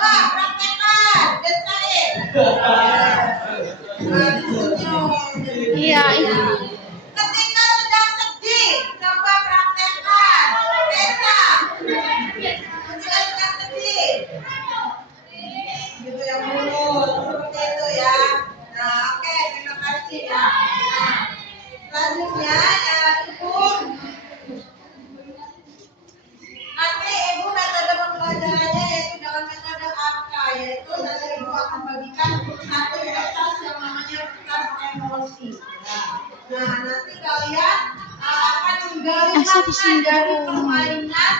Coba praktekkan, Desain. Iya. Ketika sedang sedih, coba praktekkan. Desa. Ketika sedang sedih. Gitu yang mulus, seperti itu ya. Nah, oke, terima kasih ya. Nah, selanjutnya ya, Ibu. Nanti Ibu metode pembelajarannya yaitu dengan metode angka, yaitu nanti Ibu akan bagikan satu kertas yang namanya kertas emosi. Nah, nanti kalian akan menggali makna dari permainan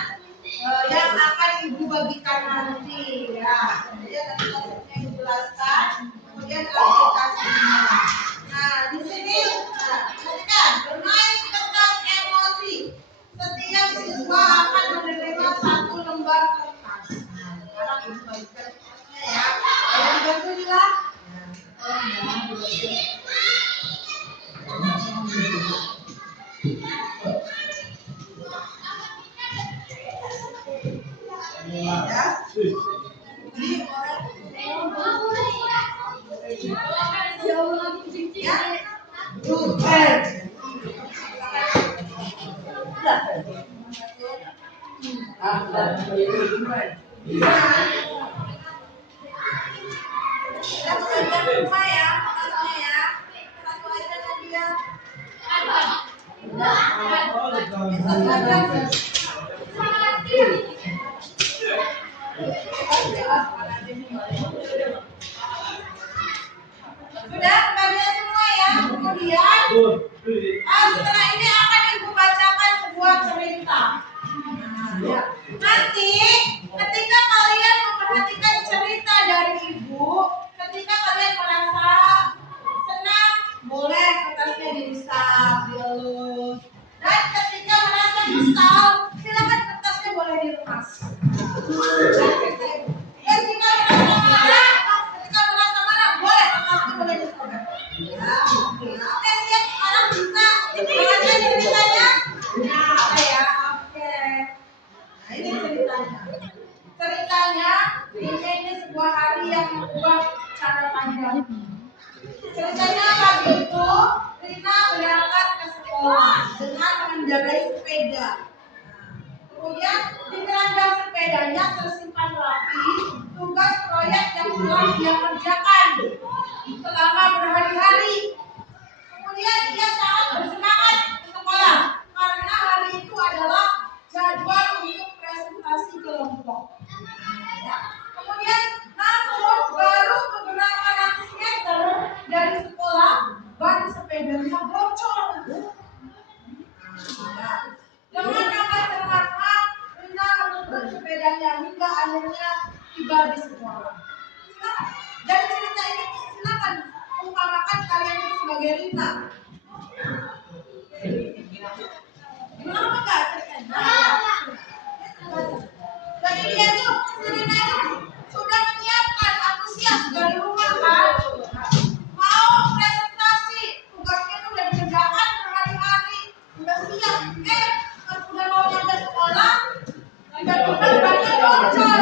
yang akan Ibu bagikan nanti ya. Kemudian nanti konsepnya dijelaskan, kemudian aplikasinya. Nah, di sini perhatikan bermain kertas emosi. Setiap siswa akan menerima satu lembar kertas. Nah, sekarang Ibu bagikan kertasnya ya. Kalian dibantu Lila? Sudah kalian semua ya. Kemudian setelah ini akan Ibu bacakan sebuah cerita. Nanti ketika kalian memperhatikan cerita dari Ibu, ketika kalian merasa senang, boleh kertasnya dirisap, dilus. Dan ketika merasa kesal, silakan kertasnya boleh dilepas. Dan jika merasa marah, ketika merasa marah, boleh kertasnya boleh disobek. Ya, oke siap. Sekarang bisa baca ceritanya. Nah, ya, oke. Nah, ini ceritanya. Ceritanya ini sebuah hari yang mengubah cara pandang. Ceritanya pagi itu Rina berangkat ke sekolah dengan mengendarai sepeda. Kemudian di keranjang sepedanya tersimpan rapi tugas proyek yang telah dia kerjakan selama berhari-hari. Kemudian dia sangat bersemangat ke sekolah karena hari itu adalah jadwal untuk presentasi kelompok. Kemudian namun baru beberapa ratus meter dari sekolah ban sepedanya bocor. Dengan amat terpaksa Rina menuntut sepedanya hingga akhirnya tiba di sekolah. Dan cerita ini silakan umpamakan kalian itu sebagai Rina. Gimana enggak ceritanya? Jadi dia tuh Rina itu sudah menyiapkan antusias dari rumah kan, mau presentasi, tugasnya itu udah dikerjakan berhari-hari, udah siap, udah mau nyampe sekolah, tiba-tiba banyak bocor.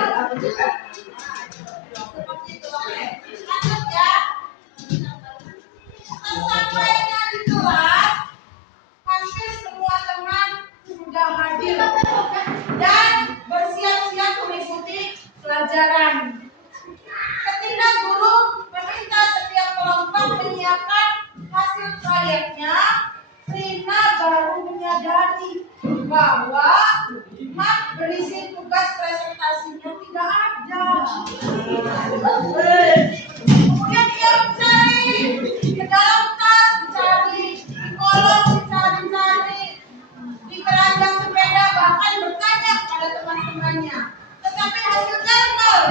Seperti itu, oke. Lanjut ya. Sesampainya di kelas, hampir semua teman sudah hadir dan bersiap-siap mengikuti pelajaran. Ketika guru meminta setiap kelompok menyiapkan hasil proyeknya, Rina baru menyadari bahwa map berisi tugas presentasinya tidak ada. Kemudian dia mencari ke dalam tas, dicari di kolong, dicari di keranjang sepeda, bahkan bertanya pada teman-temannya, tetapi hasilnya nol.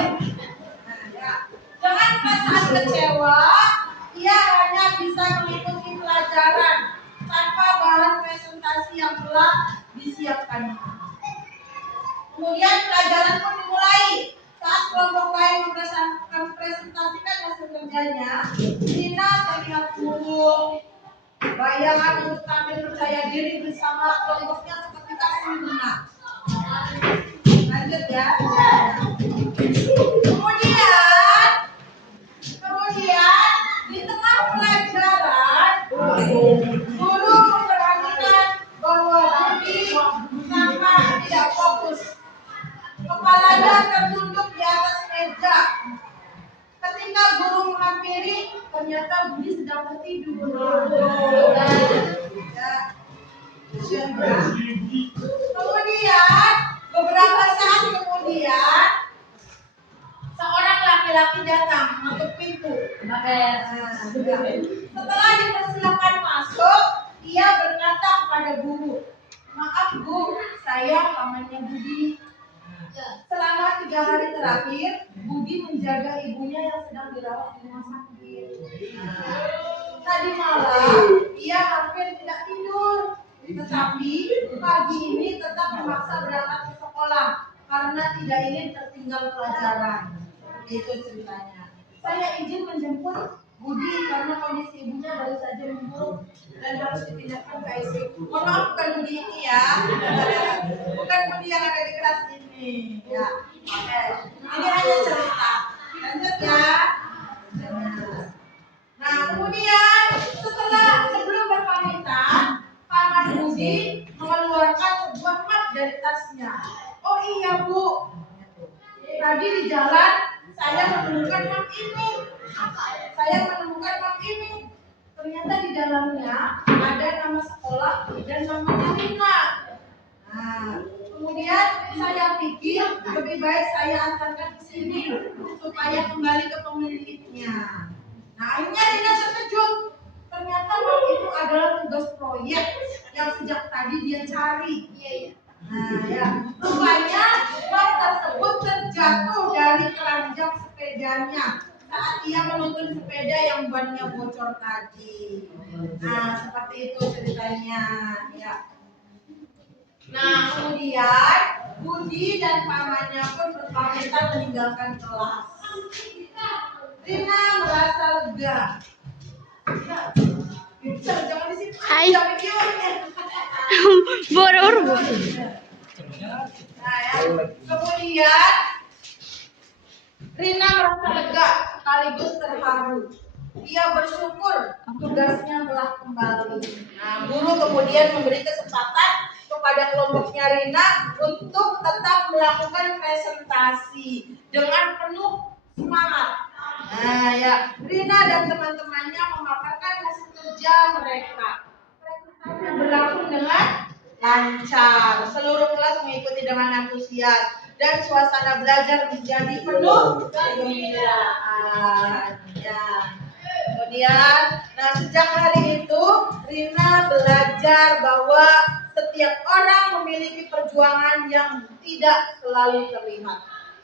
Dengan perasaan kecewa, ia hanya bisa mengikuti pelajaran tanpa bahan presentasi yang telah disiapkannya. Kemudian pelajaran pun dimulai. Saat kelompok lain mempresentasikan hasil kerjanya, Rina terlihat murung. Bayangan untuk tampil percaya diri bersama kelompoknya seketika sirna. Lanjut ya. Kemudian ternyata Budi sedang tertidur. Ya. Kemudian beberapa saat kemudian seorang laki-laki datang mengetuk pintu. Setelah dipersilakan masuk, ia berkata kepada guru, "Maaf Bu, saya pamannya Budi. Selama 3 hari terakhir, Budi menjaga ibunya yang sedang dirawat di rumah sakit. Tadi malam, ia hampir tidak tidur. Tetapi pagi ini tetap memaksa berangkat ke sekolah karena tidak ingin tertinggal pelajaran." Itu ceritanya. Saya izin menjemput Budi karena kondisi ibunya baru saja memburuk dan harus dipindahkan ke ICU. Mohon maaf, bukan Budi ini ya. Bukan Budi yang ada di kelas ini. Ya. Oke. Ini hanya cerita. Lanjut ya. Nah, kemudian sebelum berpamitan, paman Budi mengeluarkan sebuah map dari tasnya. "Oh iya Bu, tadi di jalan saya menemukan map ini. Ternyata di dalamnya ada nama sekolah dan namanya Rina. Nah, kemudian saya pikir lebih baik saya antarkan ke sini supaya kembali ke pemiliknya. Nah, akhirnya Rina terkejut. Ternyata map itu adalah tugas proyek yang sejak tadi dia cari. Nah, ya, rupanya map tersebut terjatuh dari keranjang sepedanya saat ia menuntun sepeda yang bannya bocor tadi. Nah, seperti itu ceritanya. Ya. Nah, kemudian Budi dan pamannya pun berpamitan meninggalkan kelas. Rina merasa lega. Jangan di situ. Hai. Jangan di sini. Boro-boro. Nah, ya. Kemudian Rina merasa lega sekaligus terharu. Ia bersyukur tugasnya telah kembali. Nah, guru kemudian memberi kesempatan kepada kelompoknya Rina untuk tetap melakukan presentasi dengan penuh semangat. Nah, ya, Rina dan teman-temannya memaparkan hasil kerja mereka. Presentasi yang berlangsung dengan lancar. Seluruh kelas mengikuti dengan antusias dan suasana belajar menjadi penuh kegembiraan. Ya. Kemudian, nah sejak hari itu Rina belajar bahwa setiap orang memiliki perjuangan yang tidak selalu terlihat.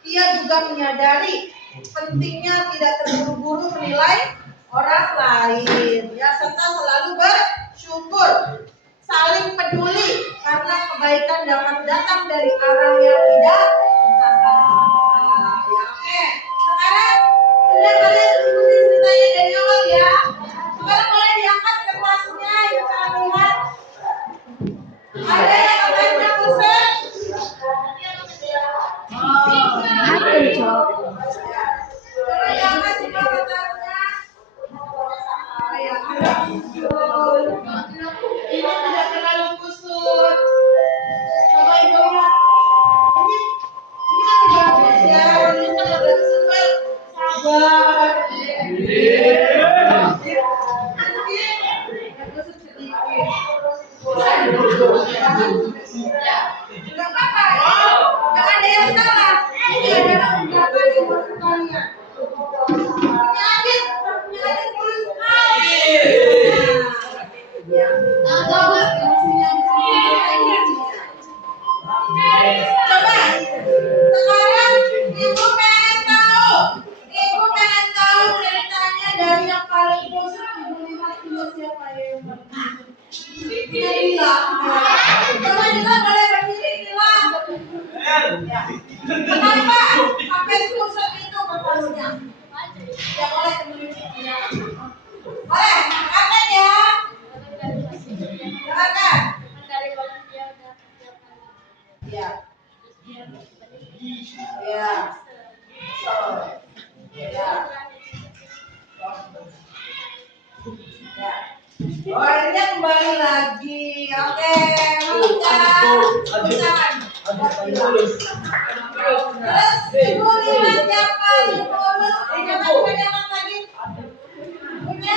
Ia juga menyadari pentingnya tidak terburu-buru menilai orang lain, ya, serta selalu bersyukur, saling peduli karena kebaikan dapat datang dari arah yang tidak disangka. Ya, oke. Sekarang sudah kalian ikuti ceritanya dari awal ya. Sekarang boleh diangkat kertasnya, kita lihat. Ada yang lainnya bosan? Apa, Cok? Coba diangkat juga kertasnya. Ini tidak terlalu kusut. Coba ibu lihat. Ini masih bagus ya. Ini tidak kusut. Sabar. Kusut sedikit. Tidak apa-apa. Tidak ada yang salah. Ini adalah ungkapan emosi kalian. Punya adik tulis bagus emosinya di sini. Coba sekarang ibu pengen tahu ceritanya dari yang paling kusut. Ibu lihat dulu siapa yang paling kusut. Nila. Coba Nila boleh berdiri Nila. Ya. Kenapa sampai kusut itu kertasnya? Ya boleh teman-teman ya. Boleh, angkat ya. Silakan. Ya. Ya. So. Ya. Ya. Oh, akhirnya kembali lagi. Oke, lanjutkan. Terus ibu lihat siapa ibu lulus. Jangan pegangan lagi. Punya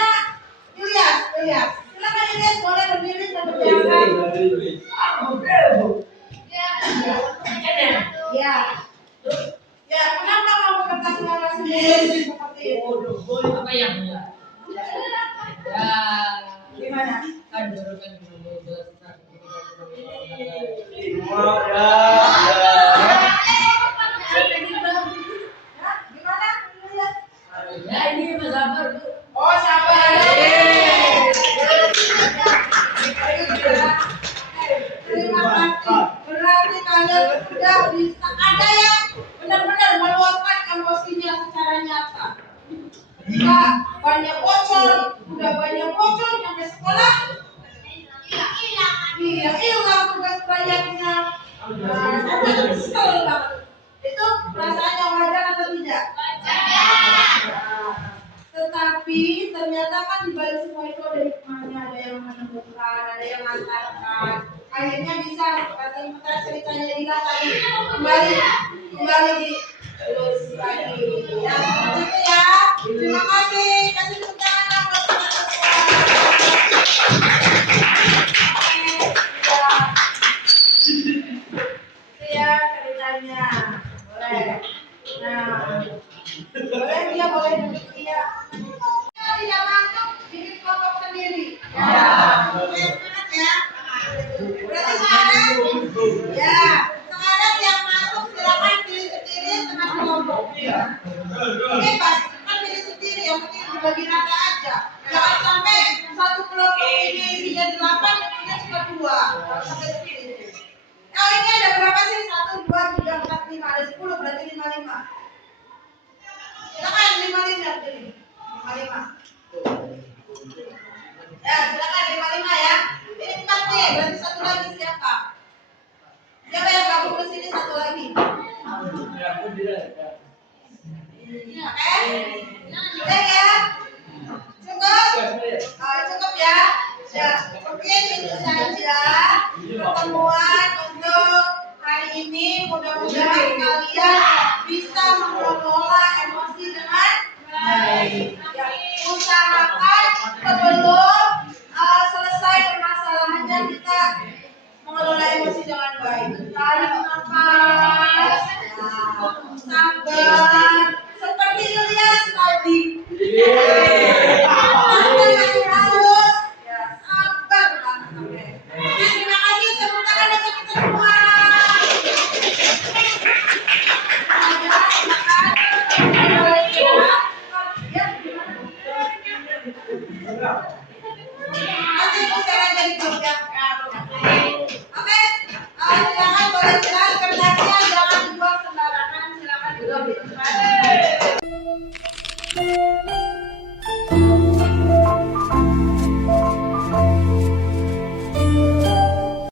Yes, seperti itu. Apa yang ya? Ya, Gimana? kan dulu kan dulu. Gimana? Ya ini Mas Sabar Bu. Oh, sabar. Terima kasih. Berarti kalian sudah bisa ada yang benar-benar meluapkan emosinya secara nyata. Jika banyak bocor, udah banyak bocor sampai sekolah, iya hilang tugas proyeknya. Nah, kesel banget. Itu perasaannya wajar atau tidak? Tetapi ternyata kan di balik semua itu ada hikmahnya, ada yang menemukan, ada yang mengantarkan. Akhirnya bisa kata ceritanya Dila tadi kembali di terus lagi. Ya, seperti itu ya. Terima kasih. Kasih tepuk tangan buat teman-teman semua. Itu ya ceritanya. Boleh. Nah, boleh dia boleh duduk dia. Tidak masuk bikin kelompok sendiri. Ya, semangat ya. Berarti sekarang, ya, sekarang yang masuk silakan pilih sendiri teman kelompok. Bebas, kan pilih sendiri. Yang penting dibagi rata aja. Jangan sampai satu kelompok ini isinya 8, isinya cuma 2. Sampai sini. Oh ini ada berapa sih? 1, 2, 3, 4, 5. Ada 10 berarti 55. Silakan 55 pilih. 55. Ya, silakan 55 ya. Ini 4 nih, berarti 1 lagi siapa? Siapa yang gabung ke sini 1 lagi? Udah ya? Cukup? Cukup ya? Ya, mungkin itu saja pertemuan untuk hari ini. Mudah-mudahan kalian bisa mengelola emosi dengan baik. Ya, usahakan sebelum selesai permasalahannya kita mengelola emosi dengan baik. Tarik nafas, sabar, seperti Ilyas tadi. Sabar yang halus, ya sabar banget. Oke. Terima kasih tepuk tangan untuk kita semua. Nanti aku sekarang jadi grup ya. Oke, silakan boleh silakan kertasnya jangan dibuang sembarangan, silakan juga di tempat.